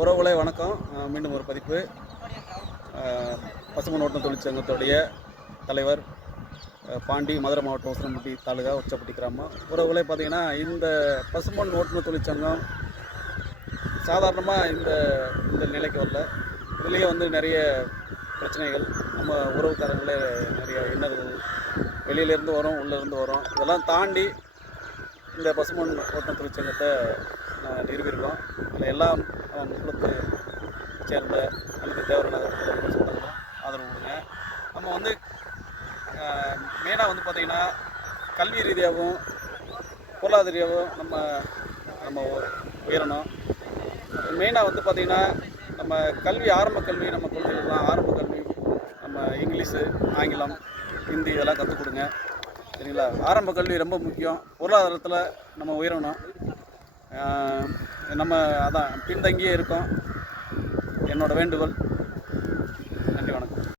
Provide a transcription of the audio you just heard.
உறவுகளே வணக்கம். மீண்டும் ஒரு பதிப்பு. பசுமன் ஓட்டம் தொழிற்சங்கத்துடைய தலைவர் பாண்டி, மதுரை மாவட்டம் உசிலம்பட்டி தாலுகா, உச்சப்பட்டி கிராமம். உறவுகளே பார்த்தீங்கன்னா, இந்த பசுமன் ஓட்டுநர் தொழிற்சங்கம் சாதாரணமாக இந்த நிலைக்கு வரல. இதுலேயே நிறைய பிரச்சனைகள், நம்ம உறவுக்காரங்களே நிறைய இன்னல்கள் வெளியிலேருந்து வரும், உள்ளேருந்து வரும். இதெல்லாம் தாண்டி இந்த பசுமன் ஓட்டுநர் தொழிற்சங்கத்தை நிறுவியிருக்கோம். அதில் எல்லா மக்களுக்கு சேர்ந்த அனைத்து தேவர்களாக சொந்தங்களும் ஆதரவு கொடுங்க. நம்ம மெயினாக பார்த்திங்கன்னா, கல்வி ரீதியாகவும் பொருளாதார ரீதியாகவும் நம்ம உயரணும். மெயினாக பார்த்திங்கன்னா, நம்ம கல்வி, ஆரம்ப கல்வி, நம்ம குழந்தைகளுக்குலாம் ஆரம்ப கல்வி நம்ம இங்கிலீஷு, ஆங்கிலம், ஹிந்தி இதெல்லாம் கற்றுக் கொடுங்க. சரிங்களா? ஆரம்ப கல்வி ரொம்ப முக்கியம். பொருளாதாரத்தில் நம்ம உயரணும். நம்ம அதான் பின்தங்கியே இருக்கோம். என்னோடய வேண்டுகோள்.